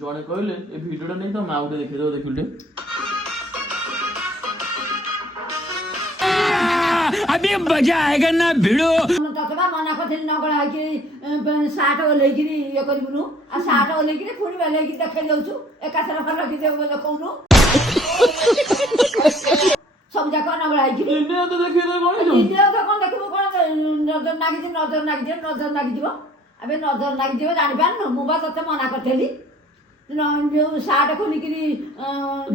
ଜଣେ କହିଲେ ଏ ଭିଡିଓଟା ନେଇ ତ ମା ଗୋଟେ ଦେଖେଇଦେବ ଦେଖିଲେ अभी मजा आएगा ना भिड़ो ततबा मना करथिन नगळा कि साट ओलेकिरी ये करिबुनु आ साट ओलेकिरी पुणी बेलेकी देखै जाउछु एकाथरा फल कि देउ देखौनु सब जाक नगळा कि ଦିନେ ତ ଦେଖେଇଦେବ କଣ दिने तो कोन देखबो कोन नजर नागिदिबो अबे नजर नागिदिबो जानि पान मु बा तते मना करथेली जो साट खोलिकिरी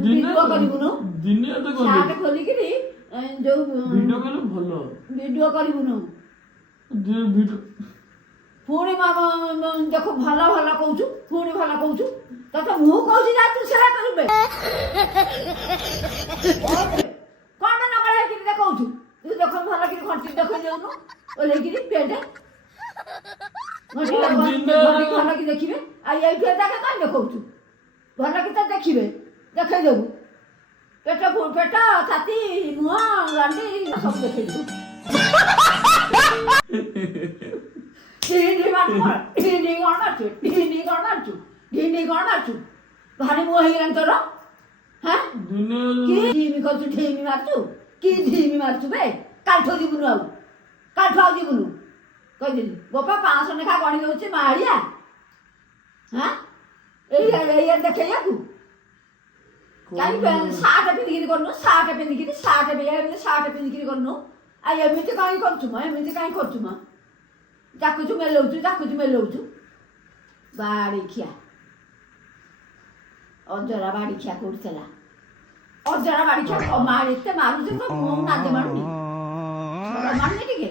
वीडियो करिबुनु ଦିନେ ତ साट खोलिकिरी जो ଭିଡିଓ କଲେ ଭଲ वीडियो करिबुनु ଭିଡିଓ पुणी देख भल भल कहूँ पुणी भल कहूँ तो मु कहूँ जा तू सेवा करें कौन नकल कहूँ तू देख भल कि घंटी देख जाऊनु ओल्हेकि पेट भल कि देखिए आई जाके कहीं देखु भल कि तो देखिए देखे देबू पेट पेट छाती मुह गांडी सब देखे देबू ढिंडी कौन मारचु भारी मुह ହେଇଗଲାଣି ତୋର हां ଦିନେ କି ढिमी करचु ढिमी मारचु कि ढिमी मारचु बे काठो जीवनु आउ काठो आउ जीवनु कहिदिली बापा 500 नेखा गणी दउछि माळिया हां एई देखैयाकु काई साट पिंदिकिरी करनु साट पिंदिकिरी साट पिंदिकिरी करनु आ एमिति काई करचु म एमिति काई करचु म जाकुचु मेलौचु बाड़ी खिया अजरा बाड़ी खिया करथला अजरा बाड़ी खिया मार एते मारुछु तो मु नाजे मारुनी मारनी टिके